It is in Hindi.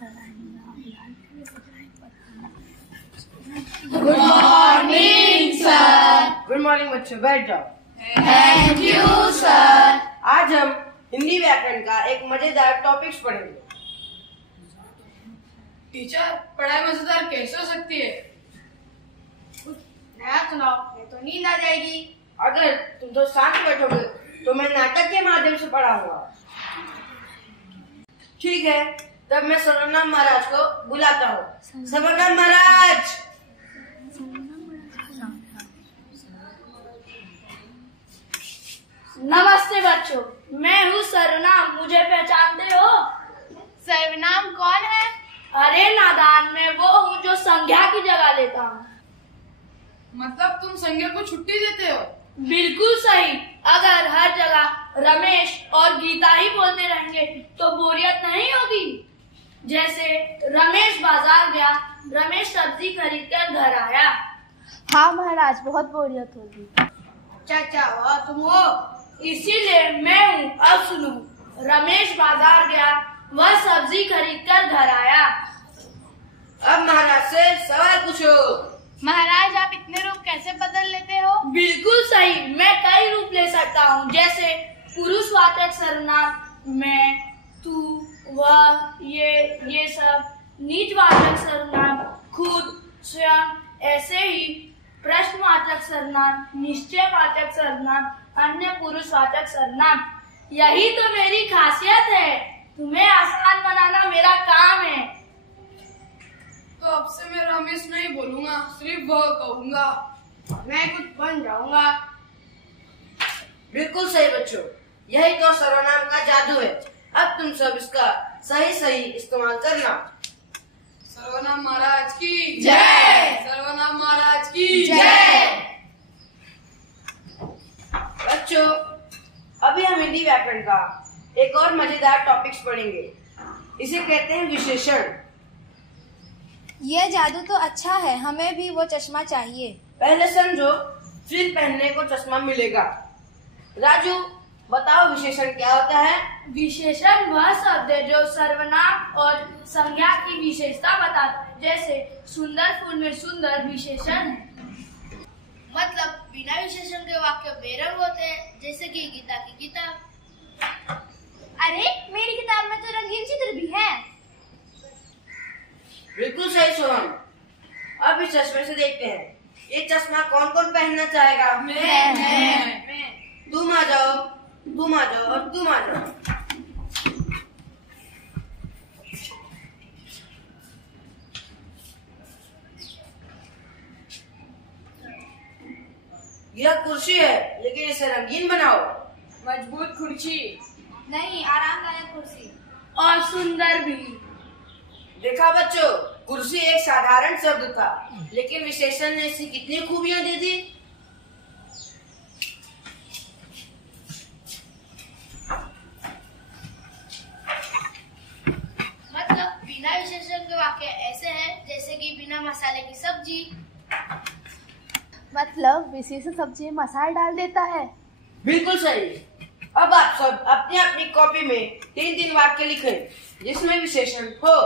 Good morning sir. Good morning बच्चों, बैठ जाओ। Thank you sir. आज हम हिंदी व्याकरण का एक मजेदार टॉपिक्स पढ़ेंगे। टीचर, पढ़ाई मजेदार कैसे हो सकती है? कुछ नया सुनाओ, नहीं तो नींद आ जाएगी। अगर तुम तो शांत बैठोगे तो मैं नाटक के माध्यम से पढ़ाऊंगा। ठीक है, तब मैं सर्वनाम महाराज को बुलाता हूँ। सर्वनाम महाराज। नमस्ते बच्चों, मैं हूँ सर्वनाम, मुझे पहचानते हो? सर्वनाम कौन है? अरे नादान, मैं वो हूँ जो संज्ञा की जगह लेता हूँ। मतलब तुम संज्ञा को छुट्टी देते हो? बिल्कुल सही। अगर हर जगह रमेश और गीता ही बोलते रहेंगे तो बोरियत नहीं होगी। जैसे रमेश बाजार गया, रमेश सब्जी खरीद कर घर आया। हाँ महाराज, बहुत बोरियत होगी। चाचा वह तुम हो? इसीलिए मैं हूँ। अब सुनो, रमेश बाजार गया, वह सब्जी खरीद कर घर आया। अब महाराज से सवाल पूछो। महाराज, आप इतने रूप कैसे बदल लेते हो? बिल्कुल सही, मैं कई रूप ले सकता हूँ। जैसे पुरुषवाचक सर्वनाम मैं, तू, वह, ये सब। नीचवाचक सर्वनाम खुद, स्वयं। ऐसे ही प्रश्नवाचक सर्वनाम, निश्चयवाचक सर्वनाम, अन्य पुरुषवाचक सर्वनाम। यही तो मेरी खासियत है। तुम्हें आसान बनाना मेरा काम है। तो अब से मैं रमेश नहीं बोलूंगा, सिर्फ वह कहूंगा। मैं कुछ बन जाऊंगा। बिल्कुल सही बच्चों, यही तो सर्वनाम का जादू है। अब तुम सब इसका सही इस्तेमाल करना। सर्वनाम महाराज की जय। सर्वनाम महाराज की जय। बच्चों, अभी हम हिंदी व्याकरण का एक और मजेदार टॉपिक्स पढ़ेंगे। इसे कहते हैं विशेषण। ये जादू तो अच्छा है, हमें भी वो चश्मा चाहिए। पहले समझो, फिर पहनने को चश्मा मिलेगा। राजू, बताओ विशेषण क्या होता है? विशेषण वह शब्द है जो सर्वनाम और संज्ञा की विशेषता बताता है। जैसे सुंदर फूल में सुंदर विशेषण है। मतलब बिना विशेषण के वाक्य बेरंग होते हैं, जैसे कि गीता की किताब। अरे, मेरी किताब में तो रंगीन चित्र भी है। बिल्कुल सही सोहन। अब इस चश्मे से देखते हैं, ये चश्मा कौन कौन पहनना चाहेगा? मैं। तुम आ जाओ, तुम आ जाओ और तुम आ जाओ। यह कुर्सी है, लेकिन इसे रंगीन बनाओ। मजबूत कुर्सी। नहीं, आरामदायक कुर्सी। और सुंदर भी। देखा बच्चों, कुर्सी एक साधारण शब्द था, लेकिन विशेषण ने इसे कितनी खूबियां दे दी। मतलब बिना विशेषण के वाक्य ऐसे हैं, जैसे कि बिना मसाले की सब्जी। मतलब विशेषण सब्जी में मसाला डाल देता है। बिल्कुल सही। अब आप सब अपनी अपनी कॉपी में 3 वाक्य लिखें जिसमें विशेषण हो।